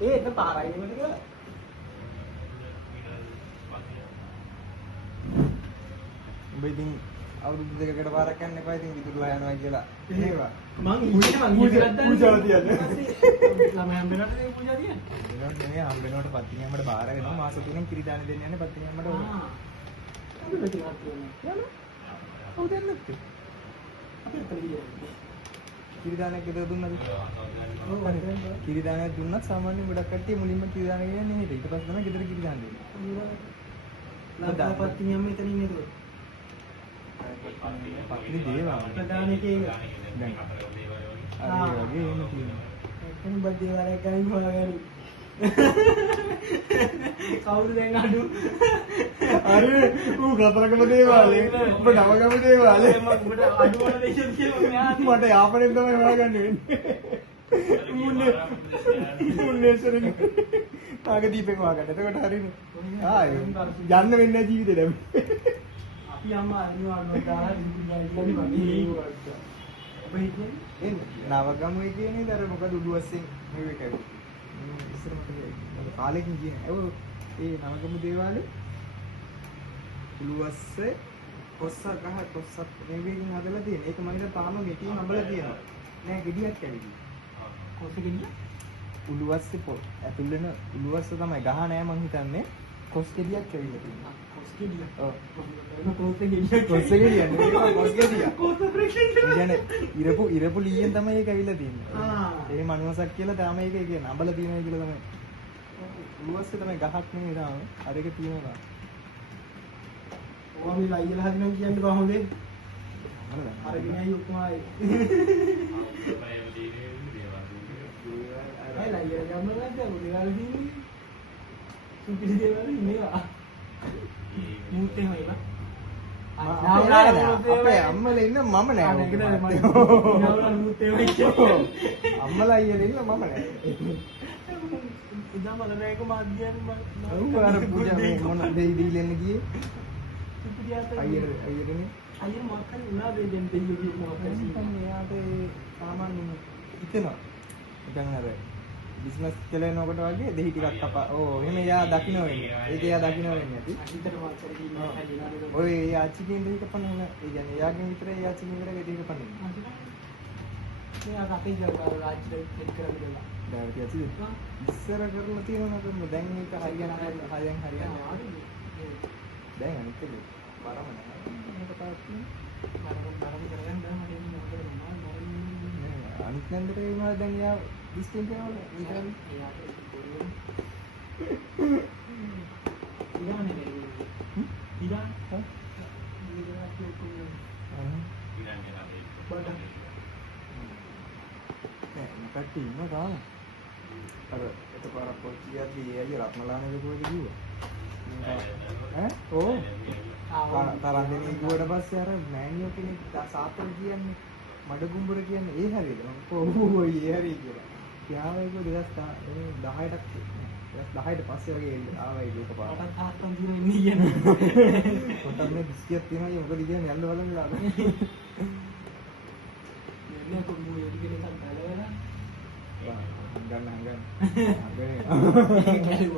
ඒක පාරයි නෙමෙයි කියලා. උඹ ඉතින් අවුරුදු දෙකකට පාරක් යන්න එපා ඉතින් විදුරුලා යනවා කියලා. එහෙම. මං පූජා තියන්නේ. ළමයි හම්බෙන්නට නේ පූජා තියන්නේ. ඒනොත් නෙමෙයි හම්බෙනකොට පත්තිනියම්මට බාර වෙනවා මාස 3ක් කිරි දාන දෙන්න යන්නේ පත්තිනියම්මට ඕන. අපි ප්‍රතිවාද කරනවා. යන්න. ඔව් දෙන්න නැත්තේ. අපි ප්‍රතිවාද. කිරි දානයක් ගෙදර දුන්නද? ඔව් වන්දන. කිරි දානයක් දුන්නත් සාමාන්‍යයෙන් ගොඩක් කට්ටිය මුලින්ම කිරි දාන කියන්නේ ඊට පස්සේ තමයි ගෙදර කිරි දාන්න දෙන්නේ. ලංකාපත්තිනිය අම්ම එතන ඉන්නේ ඒක. පත්තිනි දේවා. ප්‍රධාන එකේ දැන්. අර ඒ වගේ එහෙම තියෙනවා. එතන බද්දේ වරක් ගනින් හොයාගනි. කවුරු දැන් අඩු? අර ඌ කතරගම දේවාලේ ඔබ නවගම දේවාලේ මම උඹට අඩු වල දෙයියද කියලා මම ආන්නේ. මට යාපනයෙන් තමයි හොයාගන්න වෙන්නේ. මුන්නේසරින් නාගදීපෙන් හොයාගන්න. එතකොට හරිනේ. යන්න වෙන්නේ නැහැ ජීවිතේ දැන්. අපි අම්මා අනිවාර්යයෙන්ම දාලා ඉඳි ගියා වගේ. ඔබ හිතන්නේ? නවගම කියන්නේ අර මොකද උඩුවස්සෙන් මේ එක ඇවිත්. ඉස්සර මට කාලෙකින් කියන්නේ. ඒ නවගම දේවාලේ උළුවස්සේ කොස්සක් ගහ කොස්සක් මේකකින් හදලා තියෙන. ඒක මම හිතා තාම මෙටින් හම්බලා තියෙනවා. නෑ ගෙඩියක් ඇවිදි. කොස්ස ගෙඩිය? උළුවස්සේ පොත් ඇතුල් වෙන උළුවස්ස තමයි ගහ නෑ මං හිතන්නේ. කොස් ගෙඩියක් ඇවිල්ලා තියෙනවා. කොස් ගෙඩිය. ඔව්. කොස් ගෙඩිය. කොස් ගෙඩිය නෙවෙයි කොස් ගෙඩිය. කොස් ප්‍රෙක්ෂන්. කියන්නේ ඉරපු ලීයෙන් තමයි ඒක ඇවිල්ලා තියෙන්නේ. ආ. ඒ මනුවසක් කියලා තාම ඒක කියන්නේ අඹලා තියෙනවා කියලා තමයි. උළුවස්සේ තමයි ගහක් නෙවෙයි තාම. අර එක තියෙනවා. ඔයා මේ ලයියලා හදිනවා කියන්නේ කොහොමද? හරිද? අරගෙනයි ඔක්කොම ආයේ. ඒ ලයියලා යන්න නැද්ද? උදේවල් දින්නේ. සුපිරි දේවල් ඉන්නේවා. මුත්තේ වයිම. අපේ අම්මලා ඉන්න මම නෑ. අම්මලා අයියලා ඉන්න මම නෑ. ඉතින් මම නෑක මාධ්‍යයන් ඔව් අර පූජා මේ මොන දෙයි දීලෙන්න ගියේ. අයියරනේ අයියර මොකක් හරි උනා දෙයෙන් දෙයියෝ මොකක් හරි එයාට සාමාන්‍යයෙන් හිතෙනවා. දැන් අර බිස්නස් කෙලෙනකොට වගේ දෙහි ටිකක් කපා. ඕ එහෙම එයා දකින්න වෙන්නේ. ඒක එයා දකින්න වෙන්නේ නැති. අහිතට මාචරි කියන්නේ ඔය යාචිකෙන් දෙහි කපන්න ඒ කියන්නේ එයාගෙන් විතරයි යාචිකෙන් විතරයි දෙහි කපන්නේ. මෙයා අපේ ජවකාර රාජ්‍යයට හෙඩ් කරගෙන දැන් කියාචි ඉස්සර කරලා තියෙනවා නේද? දැන් මේක හරියන හරියන්නේ. දැන් අනිත් එක බරම නෑ. මේක තාක්ෂණ බරම කරගෙන දැන් මට එන්නේ මොකද මොනවා අනිත් නන්දරේ වුණා දැන් යා ඩිස්ටන්ට් යනවා විතරයි. කට්ටි ඉන්න තාම අර එකපාරක් පොච්චියක්දී ඒ අය රත්නලානේ කොහෙද කිව්වා ඈ ඕ තරන්දෙනී ගිහුවට පස්සේ අර මෑනියෝ කෙනෙක් සාප්පල් කියන්නේ මඩගුඹුර කියන්නේ ඒ හරියද ඔව් ඒ හරිය කියලා යාවයික 2010ට 2010ට පස්සේ වගේ ආවයි ඒක පාරක් අටක් තාත්තන් දින ඉන්නේ කියන්නේ පොතක් මේ බිස්කිට් තියෙනවා මොකද කියන්නේ යන්න බලන්න ලාද නේ කොහොමද ඉගෙන ගන්න බලවලා ගන්න හංගන්න හංගන්නේ